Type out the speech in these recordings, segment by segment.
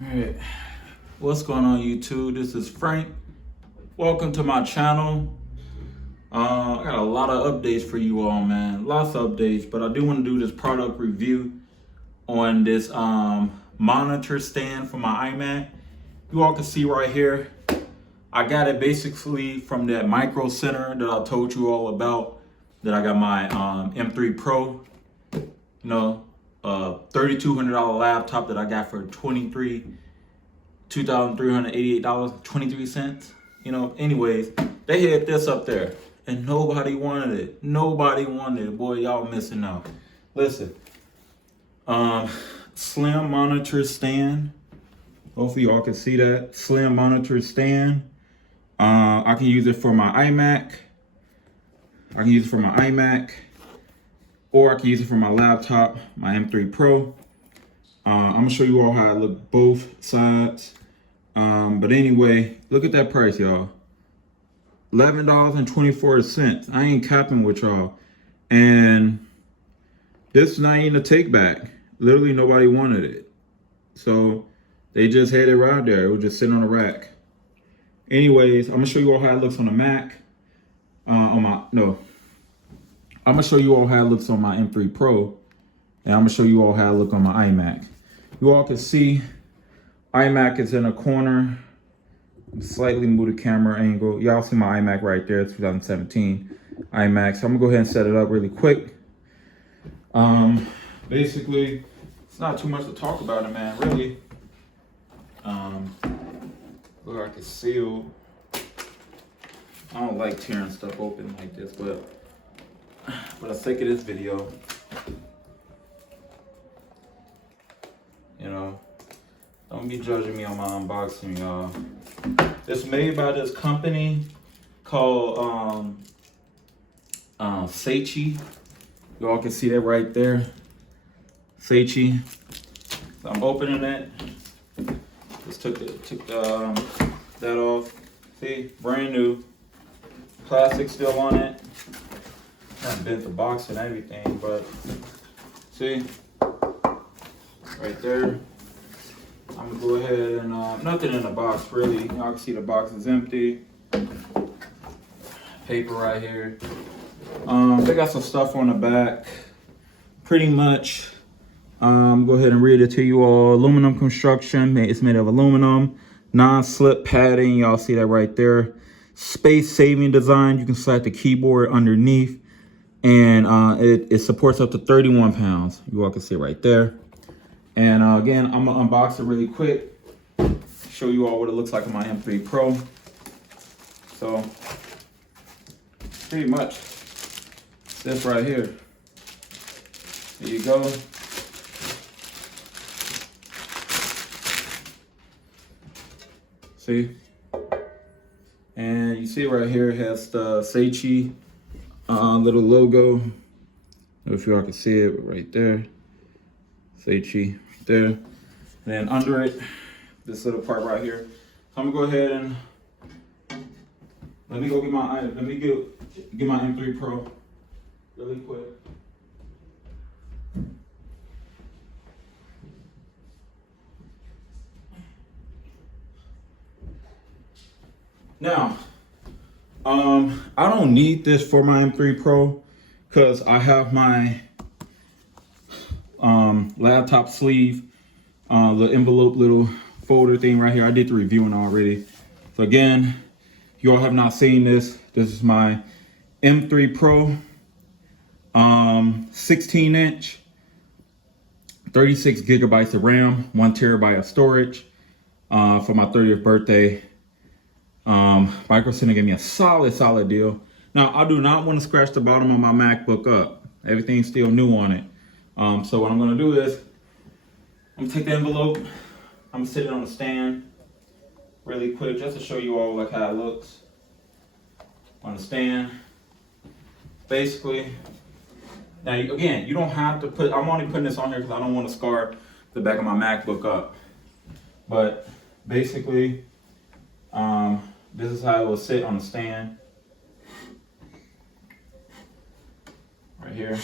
Alright, what's going on YouTube? This is Frank. Welcome to my channel. I got a lot of updates for you all, man. Lots of updates, but I do want to do this product review on this monitor stand for my iMac. You all can see right here, I got it basically from that Micro Center that I told you all about, that I got my M3 Pro, $3,200 laptop that I got for $2,388.23. Anyways, they had this up there and nobody wanted it. Nobody wanted it. Boy, y'all missing out. Listen, slim monitor stand. Hopefully y'all can see that. Slim monitor stand. I can use it for my iMac. Or I can use it for my laptop, my M3 Pro. I'm gonna show you all how it look both sides. But anyway, look at that price, y'all. $11.24. I ain't capping with y'all. And this is not even a take back. Literally nobody wanted it. So they just had it right there. It was just sitting on a rack. Anyways, I'm gonna show you all how it looks on the Mac. I'm gonna show you all how it looks on my M3 Pro, and I'm gonna show you all how it looks on my iMac. You all can see iMac is in a corner. Slightly move the camera angle. Y'all see my iMac right there, 2017 iMac. So I'm gonna go ahead and set it up really quick. Basically, it's not too much to talk about it, man, really. Look like it's sealed. I don't like tearing stuff open like this, but for the sake of this video, don't be judging me on my unboxing, y'all. It's made by this company called SATECHI. Y'all can see that right there. SATECHI. So I'm opening it. Just took that off. See, brand new. Plastic still on it. Kind of bent the box and everything, but see, right there. I'm gonna go ahead and nothing in the box really. Y'all can see the box is empty. Paper right here. They got some stuff on the back. Pretty much. Go ahead and read it to you all. Aluminum construction. It's made of aluminum. Non-slip padding. Y'all see that right there. Space-saving design. You can slide the keyboard underneath. And it supports up to 31 pounds. You all can see it right there. And again, I'm gonna unbox it really quick. Show you all what it looks like on my M3 Pro. So, pretty much, this right here. There you go. See? And you see right here, it has the SATECHI little logo. I don't know if y'all can see it right there. SATECHI right there. And then under it, this little part right here. So I'm gonna go ahead and let me get my M3 Pro really quick. Now, I don't need this for my M3 Pro because I have my laptop sleeve, the envelope little folder thing right here. I did the reviewing already. So again, if you all have not seen this, this is my M3 Pro, 16-inch, 36 gigabytes of RAM, 1 terabyte of storage, for my 30th birthday. Micro Center gave me a solid deal. Now, I do not want to scratch the bottom of my MacBook up. Everything's still new on it. So what I'm gonna do is, I'm gonna take the envelope, I'm gonna sit it on the stand really quick just to show you all like how it looks on the stand. Basically, now again, you don't have to put, I'm only putting this on here because I don't want to scar the back of my MacBook up. But basically, this is how it will sit on the stand. Right here.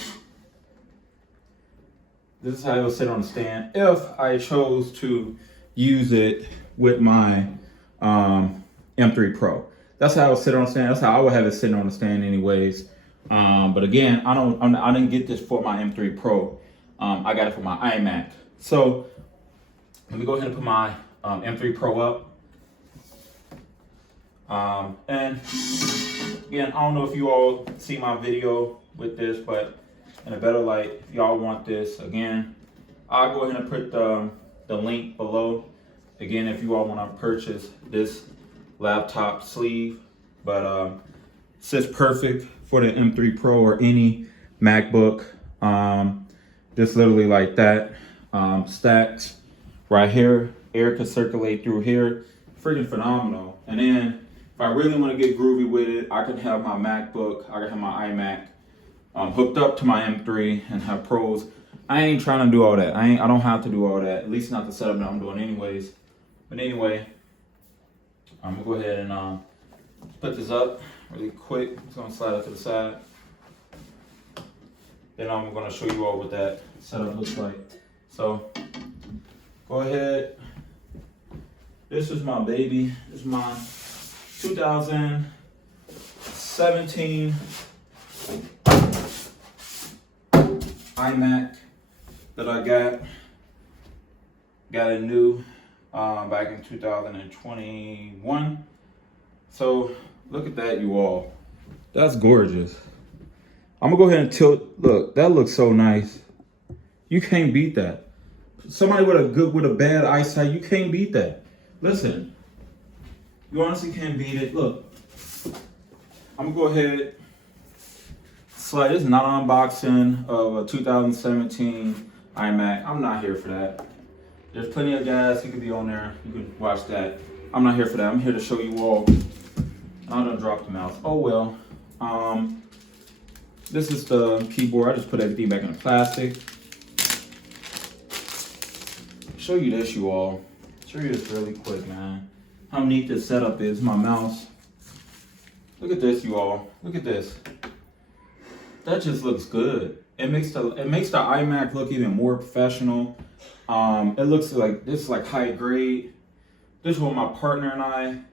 This is how it will sit on the stand if I chose to use it with my M3 Pro. That's how I would sit on the stand. That's how I would have it sitting on the stand anyways. But again, I didn't get this for my M3 Pro. I got it for my iMac. So let me go ahead and put my M3 Pro up. And again, I don't know if you all see my video with this, but in a better light, if y'all want this, again, I'll go ahead and put the link below. Again, if you all want to purchase this laptop sleeve, but it sits perfect for the M3 Pro or any MacBook. Just literally like that. Stacks right here. Air can circulate through here. Freaking phenomenal. And then if I really want to get groovy with it, I can have my MacBook, I can have my iMac hooked up to my M3 and have pros. I ain't trying to do all that. I don't have to do all that. At least not the setup that I'm doing anyways. But anyway, I'm gonna go ahead and put this up really quick. It's gonna slide it to the side. Then I'm gonna show you all what that setup looks like. So go ahead. This is my baby. This is my 2017 iMac that I got it new back in 2021. So look at that, you all. That's gorgeous. I'm gonna go ahead and tilt. Look, that looks so nice. You can't beat that. Somebody with a bad eyesight, you can't beat that. Listen, you honestly can't beat it. Look, I'm gonna go ahead. Slide. This is not an unboxing of a 2017 iMac. I'm not here for that. There's plenty of guys who could be on there. You can watch that. I'm not here for that. I'm here to show you all. I done dropped the mouse. Oh well. This is the keyboard. I just put everything back in the plastic. Show you this, you all. Show you this really quick, man. How neat this setup is. My mouse. Look at this, you all. Look at this. That just looks good. It makes the iMac look even more professional. It looks like this is like high grade. This is what my partner and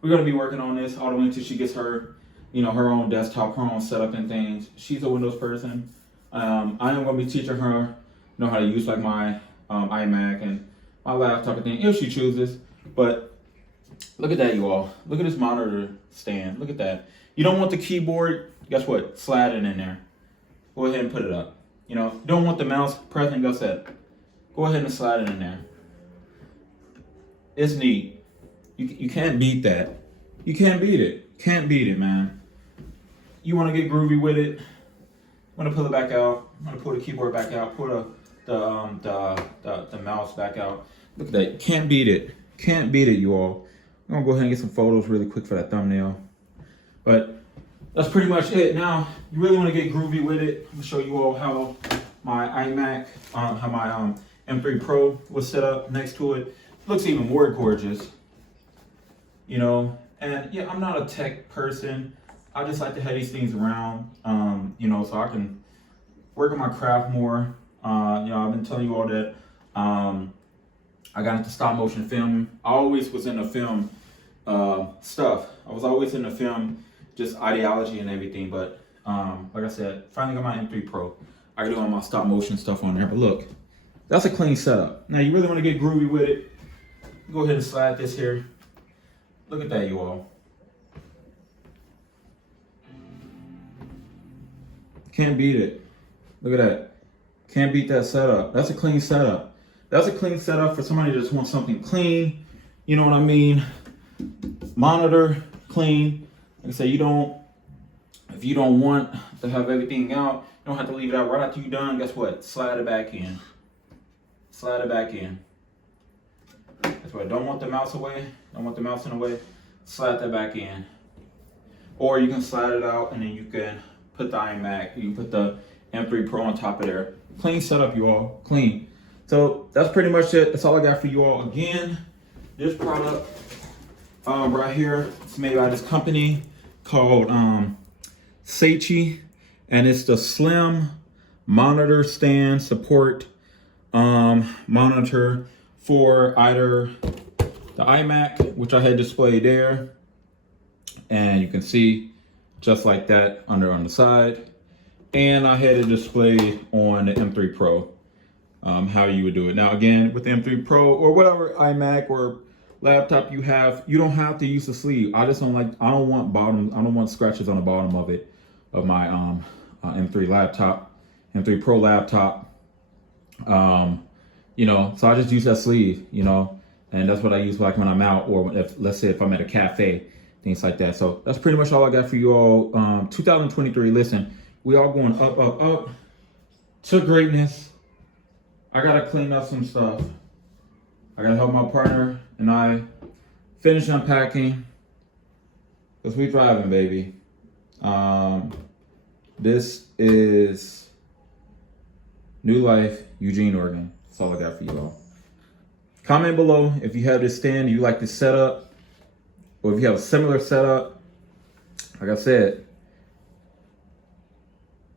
we're gonna be working on this all the way until she gets her, her own desktop, her own setup and things. She's a Windows person. I am gonna be teaching her, how to use like my iMac and my laptop and thing if she chooses. But look at that, you all. Look at this monitor stand. Look at that. You don't want the keyboard. Guess what? Slide it in there. Go ahead and put it up. You don't want the mouse pressing. Guess that. Go ahead and slide it in there. It's neat. You can't beat that. You can't beat it. Can't beat it, man. You want to get groovy with it? I'm gonna pull it back out. I'm gonna pull the keyboard back out. Pull the mouse back out. Look at that. Can't beat it. Can't beat it, you all. I'm gonna go ahead and get some photos really quick for that thumbnail. But that's pretty much it. Now, you really want to get groovy with it. I'm gonna show you all how my iMac, how my M3 Pro was set up next to it. Looks even more gorgeous, And yeah, I'm not a tech person. I just like to have these things around, so I can work on my craft more. I've been telling you all that I got into stop motion film. I always was in the film stuff. I was always in the film, just ideology and everything. But like I said, finally got my M3 Pro. I can do all my stop motion stuff on there. But look, that's a clean setup. Now you really want to get groovy with it. Go ahead and slide this here. Look at that, you all. Can't beat it. Look at that. Can't beat that setup. That's a clean setup. That's a clean setup for somebody that just wants something clean. You know what I mean? Monitor, clean. Like I say, if you don't want to have everything out, you don't have to leave it out right after you're done. Guess what? Slide it back in. Slide it back in. That's why I don't want the mouse away. Don't want the mouse in the way. Slide that back in. Or you can slide it out and then you can put the iMac. You can put the M3 Pro on top of there. Clean setup, you all. Clean. So that's pretty much it. That's all I got for you all. Again, this product right here, it's made by this company called SATECHI, and it's the slim monitor stand support monitor for either the iMac, which I had displayed there, and you can see just like that on the side, and I had it displayed on the M3 Pro, how you would do it. Now again, with the M3 Pro or whatever iMac or laptop you have, you don't have to use the sleeve. I don't want scratches on the bottom of it, of my M3 laptop, M3 Pro laptop. You know, so I just use that sleeve, you know, and that's what I use like when I'm out, or if, let's say if I'm at a cafe, things like that. So that's pretty much all I got for you all. 2023, listen, we all going up, up, up to greatness. I gotta clean up some stuff. I gotta help my partner and I finish unpacking, because we driving, baby. This is New Life, Eugene, Oregon. That's all I got for you all. Comment below if you have this stand, you like this setup, or if you have a similar setup. Like I said,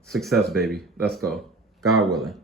success, baby. Let's go. God willing.